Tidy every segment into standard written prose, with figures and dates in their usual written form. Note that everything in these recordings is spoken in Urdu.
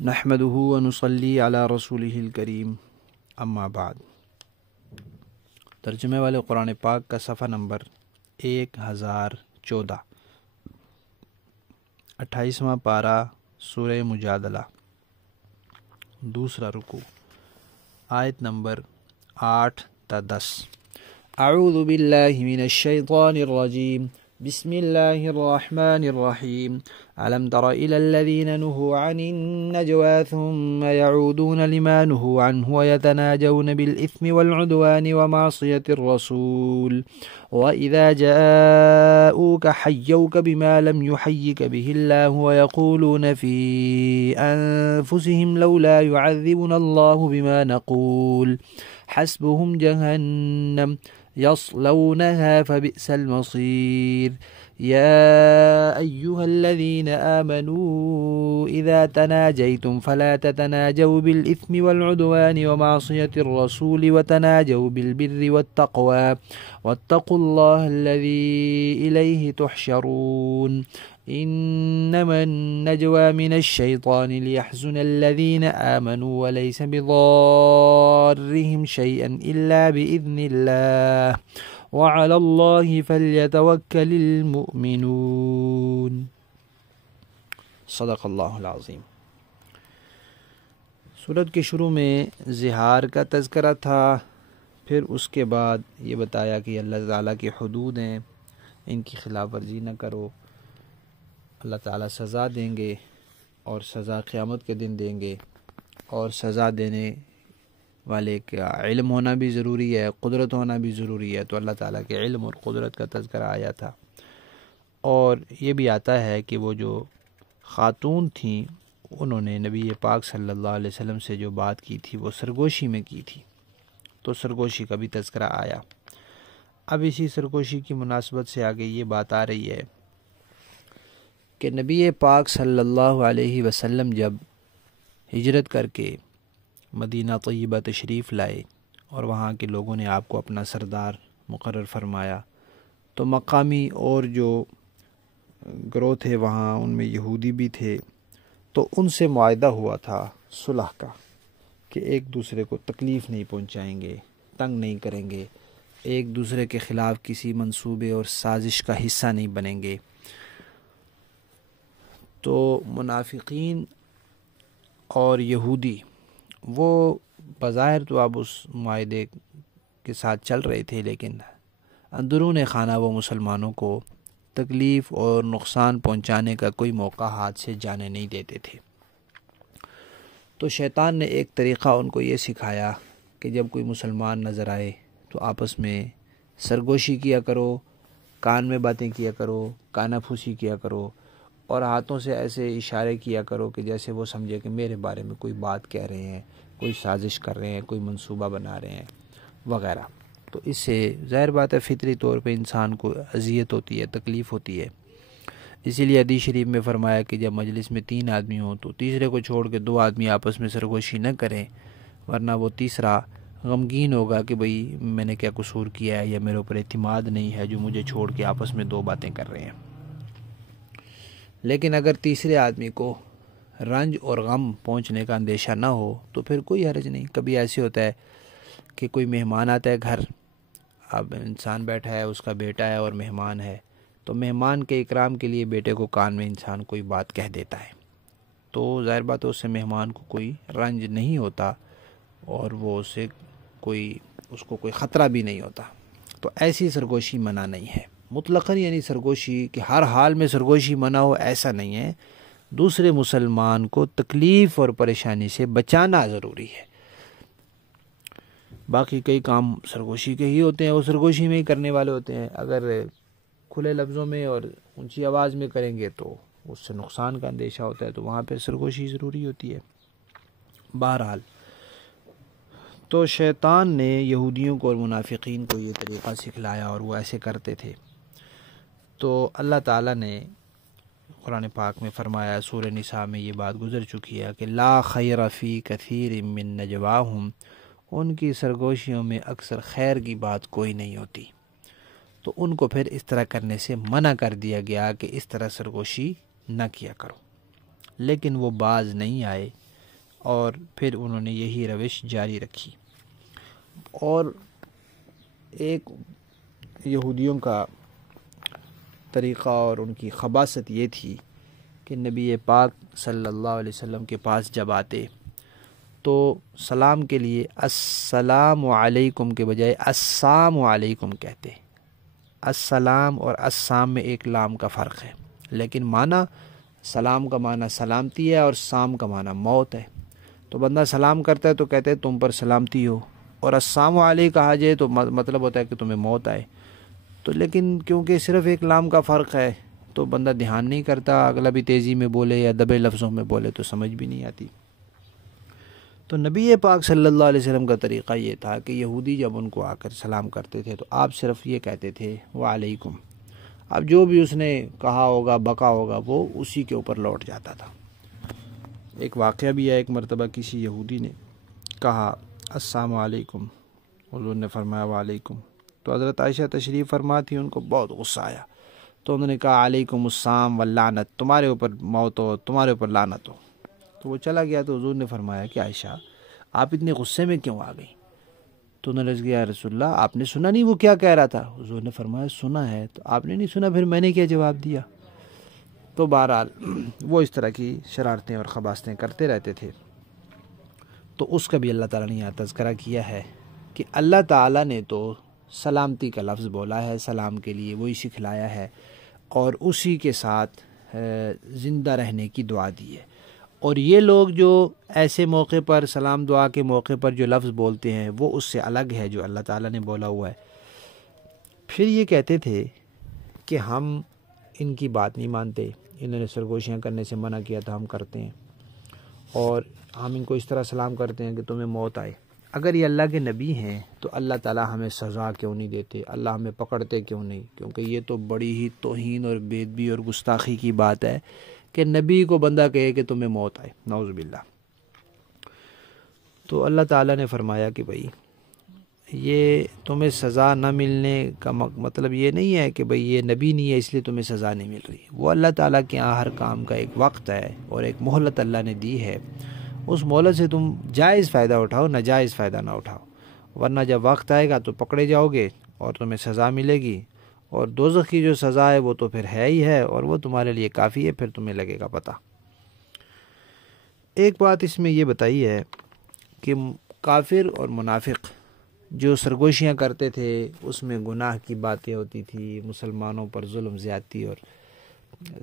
نحمده ونصلي على رسوله الکریم اما بعد۔ ترجمے والے قرآن پاک کا صفحہ نمبر 1014، 28واں پارہ سورہ مجادلہ، دوسرا رکوع، آیت نمبر 8 تا 10۔ اعوذ باللہ من الشیطان الرجیم، بسم اللہ الرحمن الرحیم۔ ألم تر إلى الذين نهوا عن النجوى ثم يعودون لما نهوا عنه ويتناجون بالإثم والعدوان ومعصية الرسول وإذا جاءوك حيوك بما لم يحيك به الله ويقولون في أنفسهم لولا يعذبنا الله بما نقول حسبهم جهنم يصلونها فبئس المصير يا أيها الذين آمنوا إذا تناجيتم فلا تتناجوا بالإثم والعدوان ومعصية الرسول وتناجوا بالبر والتقوى واتقوا الله الذي إليه تحشرون إنما النجوى من الشيطان ليحزن الذين آمنوا وليس بضارهم شيئا إلا بإذن الله وعلى الله فليتوكل المؤمنون۔ صدق اللہ العظیم۔ سورت کے شروع میں زہار کا تذکرہ تھا، پھر اس کے بعد یہ بتایا کہ اللہ تعالیٰ کی حدود ہیں، ان کی خلاف ورزی نہ کرو، اللہ تعالیٰ سزا دیں گے اور سزا قیامت کے دن دیں گے، اور سزا دینے والے کا علم ہونا بھی ضروری ہے، قدرت ہونا بھی ضروری ہے، تو اللہ تعالیٰ کے علم اور قدرت کا تذکرہ آیا تھا۔ اور یہ بھی آتا ہے کہ وہ جو خاتون تھیں انہوں نے نبی پاک صلی اللہ علیہ وسلم سے جو بات کی تھی وہ سرگوشی میں کی تھی، تو سرگوشی کا بھی تذکرہ آیا۔ اب اسی سرگوشی کی مناسبت سے آگے یہ بات آ رہی ہے کہ نبی پاک صلی اللہ علیہ وسلم جب ہجرت کر کے مدینہ طیبہ تشریف لائے اور وہاں کے لوگوں نے آپ کو اپنا سردار مقرر فرمایا، تو مقامی اور جو گروہ تھے وہاں ان میں یہودی بھی تھے، تو ان سے معاہدہ ہوا تھا صلح کا کہ ایک دوسرے کو تکلیف نہیں پہنچائیں گے، تنگ نہیں کریں گے، ایک دوسرے کے خلاف کسی منصوبے اور سازش کا حصہ نہیں بنیں گے۔ تو منافقین اور یہودی وہ بظاہر تو اب اس معاہدے کے ساتھ چل رہے تھے، لیکن اندرون خانہ وہ مسلمانوں کو تکلیف اور نقصان پہنچانے کا کوئی موقع ہاتھ سے جانے نہیں دیتے تھے۔ تو شیطان نے ایک طریقہ ان کو یہ سکھایا کہ جب کوئی مسلمان نظر آئے تو آپس میں سرگوشی کیا کرو، کان میں باتیں کیا کرو، کانا پھوسی کیا کرو، اور ہاتھوں سے ایسے اشارے کیا کرو کہ جیسے وہ سمجھے کہ میرے بارے میں کوئی بات کہہ رہے ہیں، کوئی سازش کر رہے ہیں، کوئی منصوبہ بنا رہے ہیں وغیرہ۔ تو اس سے ظاہر بات ہے فطری طور پہ انسان کو اذیت ہوتی ہے، تکلیف ہوتی ہے۔ اسی لیے حدیث شریف میں فرمایا کہ جب مجلس میں 3 آدمی ہوں تو تیسرے کو چھوڑ کے 2 آدمی آپس میں سرگوشی نہ کریں، ورنہ وہ تیسرا غمگین ہوگا کہ بھئی میں نے کیا قصور کیا ہے، یا میرے اوپر اعتماد نہیں ہے جو مجھے چھوڑ کے آپس میں 2 باتیں کر رہے ہیں۔ لیکن اگر تیسرے آدمی کو رنج اور غم پہنچنے کا اندیشہ نہ ہو تو پھر کوئی حرج نہیں۔ کبھی ایسے ہوتا ہے کہ کوئی مہمان آتا ہے گھر، اب انسان بیٹھا ہے، اس کا بیٹا ہے اور مہمان ہے، تو مہمان کے اکرام کے لیے بیٹے کو کان میں انسان کوئی بات کہہ دیتا ہے، تو ظاہر بات ہے اس سے مہمان کو کوئی رنج نہیں ہوتا اور وہ اس کو کوئی خطرہ بھی نہیں ہوتا۔ تو ایسی سرگوشی منع نہیں ہے مطلقاً، یعنی سرگوشی کہ ہر حال میں سرگوشی منع ہو ایسا نہیں ہے، دوسرے مسلمان کو تکلیف اور پریشانی سے بچانا ضروری ہے۔ باقی کئی کام سرگوشی کے ہی ہوتے ہیں، وہ سرگوشی میں ہی کرنے والے ہوتے ہیں، اگر کھلے لفظوں میں اور اونچی آواز میں کریں گے تو اس سے نقصان کا اندیشہ ہوتا ہے، تو وہاں پہ سرگوشی ضروری ہوتی ہے۔ بہرحال تو شیطان نے یہودیوں کو اور منافقین کو یہ طریقہ سکھلایا اور وہ ایسے کرتے تھے۔ تو اللہ تعالیٰ نے قرآن پاک میں فرمایا، سورہ نساء میں یہ بات گزر چکی ہے کہ لا خیر فی کثیر من نجواہم، ان کی سرگوشیوں میں اکثر خیر کی بات کوئی نہیں ہوتی، تو ان کو پھر اس طرح کرنے سے منع کر دیا گیا کہ اس طرح سرگوشی نہ کیا کرو۔ لیکن وہ باز نہیں آئے اور پھر انہوں نے یہی روش جاری رکھی۔ اور ایک یہودیوں کا طریقہ اور ان کی خباثت یہ تھی کہ نبی پاک صلی اللہ علیہ وسلم کے پاس جب آتے تو سلام کے لیے السلام علیکم کے بجائے السلام علیکم کہتے۔ السلام اور السام میں ایک لام کا فرق ہے، لیکن معنی سلام کا معنی سلامتی ہے اور سام کا معنی موت ہے۔ تو بندہ سلام کرتا ہے تو کہتے ہیں تم پر سلامتی ہو، اور السلام علیکم کہا جائے تو مطلب ہوتا ہے کہ تمہیں موت آئے۔ تو لیکن کیونکہ صرف ایک لام کا فرق ہے تو بندہ دھیان نہیں کرتا، اگلا بھی تیزی میں بولے یا دبے لفظوں میں بولے تو سمجھ بھی نہیں آتی۔ تو نبی پاک صلی اللہ علیہ وسلم کا طریقہ یہ تھا کہ یہودی جب ان کو آ کر سلام کرتے تھے تو آپ صرف یہ کہتے تھے وعلیکم۔ اب جو بھی اس نے کہا ہوگا بکا ہوگا وہ اسی کے اوپر لوٹ جاتا تھا۔ ایک واقعہ بھی ہے، ایک مرتبہ کسی یہودی نے کہا السلام علیکم، حضور نے فرمایا وعلیکم۔ تو حضرت عائشہ تشریف فرما تھی، ان کو بہت غصہ آیا تو انہوں نے کہا علیکم السلام واللعنت، تمہارے اوپر موت ہو، تمہارے اوپر لعنت ہو۔ تو وہ چلا گیا تو حضور نے فرمایا کہ عائشہ آپ اتنے غصے میں کیوں آ گئی؟ تو انہوں نے عرض کیا یا رسول اللہ آپ نے سنا نہیں وہ کیا کہہ رہا تھا؟ حضور نے فرمایا سنا ہے۔ تو آپ نے نہیں سنا، پھر میں نے کیا جواب دیا؟ تو بہرحال وہ اس طرح کی شرارتیں اور خباثتیں کرتے رہتے تھے۔ تو اس کا بھی اللہ تعالیٰ نے یہاں تذکرہ کیا ہے کہ اللہ تعالیٰ نے تو سلامتی کا لفظ بولا ہے، سلام کے لیے وہی سکھلایا ہے اور اسی کے ساتھ زندہ رہنے کی دعا دی ہے۔ اور یہ لوگ جو ایسے موقع پر سلام دعا کے موقع پر جو لفظ بولتے ہیں وہ اس سے الگ ہے جو اللہ تعالیٰ نے بولا ہوا ہے۔ پھر یہ کہتے تھے کہ ہم ان کی بات نہیں مانتے، انہوں نے سرگوشیاں کرنے سے منع کیا تھا ہم کرتے ہیں، اور ہم ان کو اس طرح سلام کرتے ہیں کہ تمہیں موت آئے۔ اگر یہ اللہ کے نبی ہیں تو اللہ تعالیٰ ہمیں سزا کیوں نہیں دیتے، اللہ ہمیں پکڑتے کیوں نہیں؟ کیونکہ یہ تو بڑی ہی توہین اور بے ادبی اور گستاخی کی بات ہے کہ نبی کو بندہ کہے کہ تمہیں موت آئے، نعوذ باللہ۔ تو اللہ تعالیٰ نے فرمایا کہ بھئی یہ تمہیں سزا نہ ملنے کا مطلب یہ نہیں ہے کہ بھئی یہ نبی نہیں ہے اس لیے تمہیں سزا نہیں مل رہی۔ وہ اللہ تعالیٰ کے یہاں ہر کام کا ایک وقت ہے اور ایک مہلت اللہ نے دی ہے، اس مہلت سے تم جائز فائدہ اٹھاؤ، ناجائز فائدہ نہ اٹھاؤ، ورنہ جب وقت آئے گا تو پکڑے جاؤ گے اور تمہیں سزا ملے گی، اور دوزخ کی جو سزا ہے وہ تو پھر ہے ہی ہے اور وہ تمہارے لیے کافی ہے، پھر تمہیں لگے گا پتہ۔ ایک بات اس میں یہ بتائی ہے کہ کافر اور منافق جو سرگوشیاں کرتے تھے اس میں گناہ کی باتیں ہوتی تھی، مسلمانوں پر ظلم زیادتی اور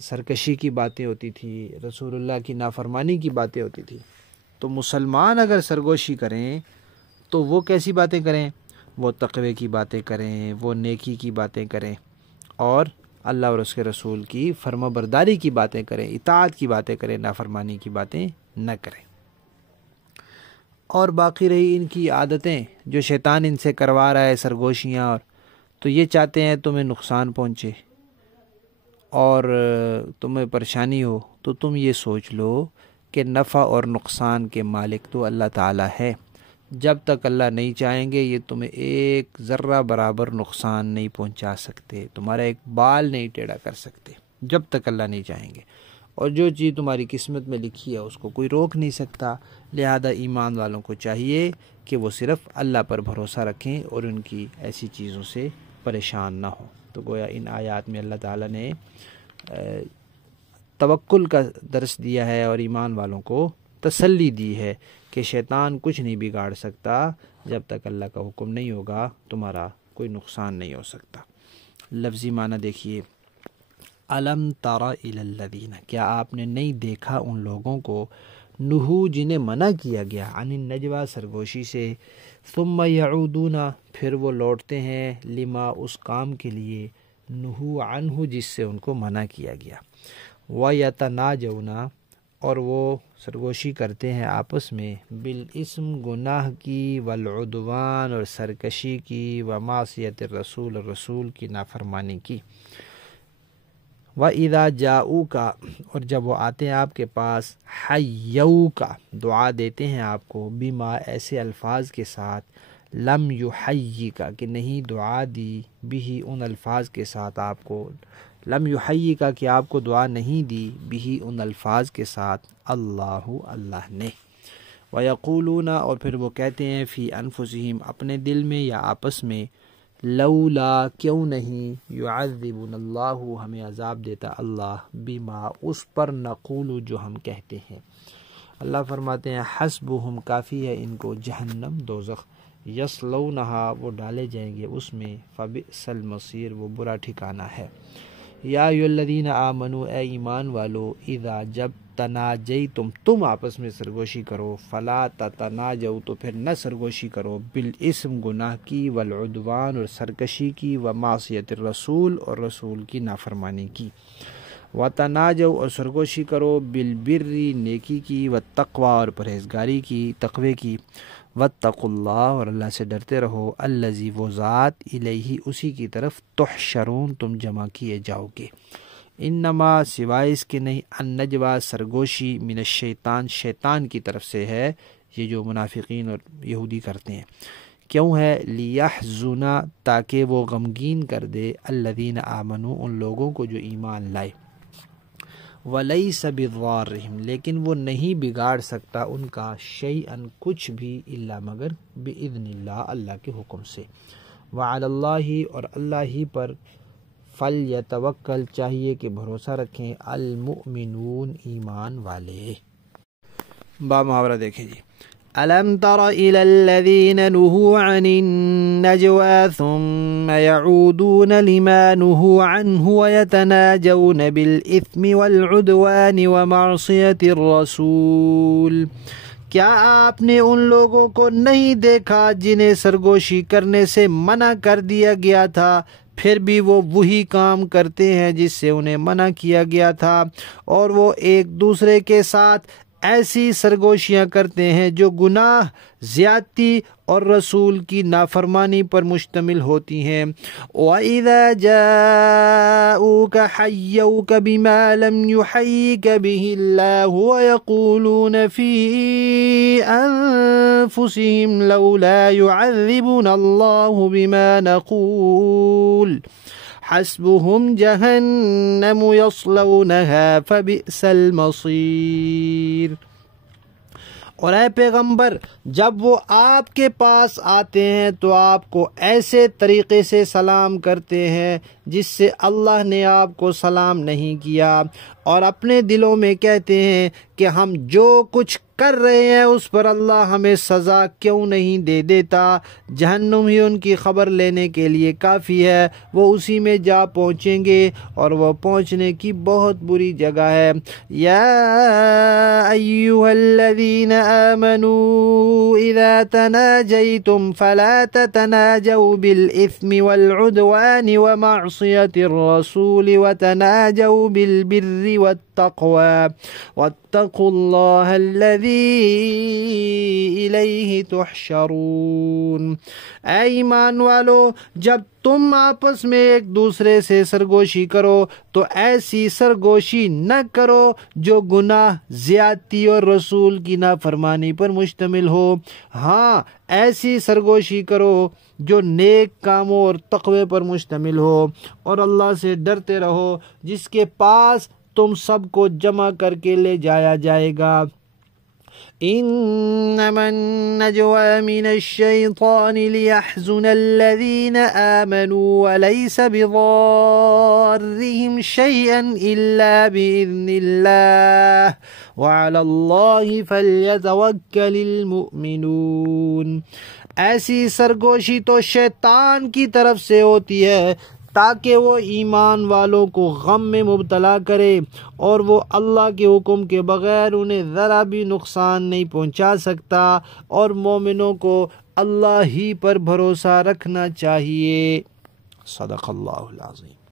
سرکشی کی باتیں ہوتی تھی، رسول اللہ کی نافرمانی کی باتیں ہوتی تھی۔ تو مسلمان اگر سرگوشی کریں تو وہ کیسی باتیں کریں؟ وہ تقوی کی باتیں کریں، وہ نیکی کی باتیں کریں، اور اللہ اور اس کے رسول کی فرما برداری کی باتیں کریں، اطاعت کی باتیں کریں، نافرمانی کی باتیں نہ کریں۔ اور باقی رہی ان کی عادتیں جو شیطان ان سے کروا رہا ہے، سرگوشیاں، اور تو یہ چاہتے ہیں تمہیں نقصان پہنچے اور تمہیں پریشانی ہو، تو تم یہ سوچ لو کہ نفع اور نقصان کے مالک تو اللہ تعالیٰ ہے۔ جب تک اللہ نہیں چاہیں گے یہ تمہیں ایک ذرہ برابر نقصان نہیں پہنچا سکتے، تمہارا ایک بال نہیں ٹیڑھا کر سکتے جب تک اللہ نہیں چاہیں گے، اور جو چیز تمہاری قسمت میں لکھی ہے اس کو کوئی روک نہیں سکتا۔ لہذا ایمان والوں کو چاہیے کہ وہ صرف اللہ پر بھروسہ رکھیں اور ان کی ایسی چیزوں سے پریشان نہ ہوں۔ تو گویا ان آیات میں اللہ تعالیٰ نے توکل کا درس دیا ہے اور ایمان والوں کو تسلی دی ہے کہ شیطان کچھ نہیں بگاڑ سکتا، جب تک اللہ کا حکم نہیں ہوگا تمہارا کوئی نقصان نہیں ہو سکتا۔ لفظی معنی دیکھیے، الم تر الی الذین، کیا آپ نے نہیں دیکھا ان لوگوں کو، نہو جنہیں منع کیا گیا، عن النجوى سرگوشی سے، ثم یعودون پھر وہ لوٹتے ہیں، لما اس کام کے لیے، نہو عنہ جس سے ان کو منع کیا گیا، ویتناجون اور وہ سرگوشی کرتے ہیں آپس میں، بالاسم گناہ کی، والعدوان اور سرکشی کی، ومعصیت الرسول اور رسول کی نافرمانی کی، وَإِذَا جَاءُوكَ اور جب وہ آتے ہیں آپ کے پاس، حَيَّوْكَ دعا دیتے ہیں آپ کو، بما ایسے الفاظ کے ساتھ، لم یحییکا کہ نہیں دعا دی، بھی ان الفاظ کے ساتھ آپ کو، لم یحییکا کہ آپ کو دعا نہیں دی، بھی ان الفاظ کے ساتھ، اللہ اللہ نے۔ وَيَقُولُونَ اور پھر وہ کہتے ہیں فی انفسہم اپنے دل میں یا آپس میں لولا کیوں نہیں یعذبنا اللہ ہمیں عذاب دیتا اللہ بما اس پر نقول جو ہم کہتے ہیں. اللہ فرماتے ہیں حسبہم کافی ہے ان کو جہنم دوزخ یصلونہا وہ ڈالے جائیں گے اس میں فبئس المصیر وہ برا ٹھکانہ ہے. یا ایھا الذین آمنوا اے ایمان والو اذا جب تناجیتم تم آپس میں سرگوشی کرو فلا تتناجوا تو پھر نہ سرگوشی کرو بالاسم گناہ کی والعدوان اور سرکشی کی ومعصیت الرسول اور رسول کی نافرمانی کی. وتناجوا اور سرگوشی کرو بالبر نیکی کی والتقوی اور پرہیزگاری کی تقوی کی. واتقوا اللہ اور اللہ سے ڈرتے رہو الذی وہ ذات الیہ اسی کی طرف تحشرون تم جمع کیے جاؤ گے. انما سوائے اس کے نہیں النجوى سرگوشی من الشیطان شیطان کی طرف سے ہے یہ جو منافقین اور یہودی کرتے ہیں. کیوں ہے لیحزن تاکہ وہ غمگین کر دے الذین آمنوا ان لوگوں کو جو ایمان لائے ولیس بضارہم لیکن وہ نہیں بگاڑ سکتا ان کا شیئن کچھ بھی الا مگر باذن اللہ اللہ کے حکم سے. وعلی اللہ اور اللہ ہی پر فلیتوکل چاہیے کہ بھروسہ رکھیں المؤمنون ایمان والے. با محاورہ دیکھیں جی. أَلَمْ تَرَ إِلَى الَّذِينَ نُهُوا عَنِ النَّجْوَى ثُمَّ يَعُودُونَ لِمَا نُهُوا عَنْهُ وَيَتَنَاجَوْنَ بِالْإِثْمِ وَالْعُدْوَانِ وَمَعْصِيَةِ الرَّسُولِ کیا آپ نے ان لوگوں کو نہیں دیکھا جنہیں سرگوشی کرنے سے منع کر دیا گیا تھا پھر بھی وہ وہی کام کرتے ہیں جس سے انہیں منع کیا گیا تھا اور وہ ایک دوسرے کے ساتھ ایسی سرگوشیاں کرتے ہیں جو گناہ زیادتی اور رسول کی نافرمانی پر مشتمل ہوتی ہیں. وَإِذَا جَاءُوكَ حَيَّوْكَ بِمَا لَمْ يُحَيِّكَ بِهِ اللَّهُ وَيَقُولُونَ فِي أَنفُسِهِمْ لَوْلَا يُعَذِّبُنَا اللَّهُ بِمَا نَقُولُ حسبهم جہنم یصلونها فبئس المصیر. اور اے پیغمبر جب وہ آپ کے پاس آتے ہیں تو آپ کو ایسے طریقے سے سلام کرتے ہیں جس سے اللہ نے آپ کو سلام نہیں کیا اور اپنے دلوں میں کہتے ہیں کہ ہم جو کچھ کر رہے ہیں اس پر اللہ ہمیں سزا کیوں نہیں دے دیتا. جہنم ہی ان کی خبر لینے کے لیے کافی ہے وہ اسی میں جا پہنچیں گے اور وہ پہنچنے کی بہت بری جگہ ہے. یا ایھا الذین آمنوا اذا تناجیتم فلا تتناجوا بالاثم والعدوان ومعصیة الرسول وتناجوا بالبر والتقوى واتقوا اللہ الذی الیہ تحشرون. اے ایمان والو جب تم آپس میں ایک دوسرے سے سرگوشی کرو تو ایسی سرگوشی نہ کرو جو گناہ زیادتی اور رسول کی نافرمانی پر مشتمل ہو. ہاں ایسی سرگوشی کرو جو نیک کاموں اور تقوی پر مشتمل ہو اور اللہ سے ڈرتے رہو جس کے پاس تم سب کو جمع کر کے لے جایا جائے گا. انما النجوى من الشيطان ليحزن الذين آمنوا وليس بضارهم شيئا إلا بإذن الله وعلى الله فليتوكل المؤمنون. ایسی سرگوشی تو شیطان کی طرف سے ہوتی ہے تاکہ وہ ایمان والوں کو غم میں مبتلا کرے اور وہ اللہ کے حکم کے بغیر انہیں ذرا بھی نقصان نہیں پہنچا سکتا اور مومنوں کو اللہ ہی پر بھروسہ رکھنا چاہیے. صدق اللہ العظیم.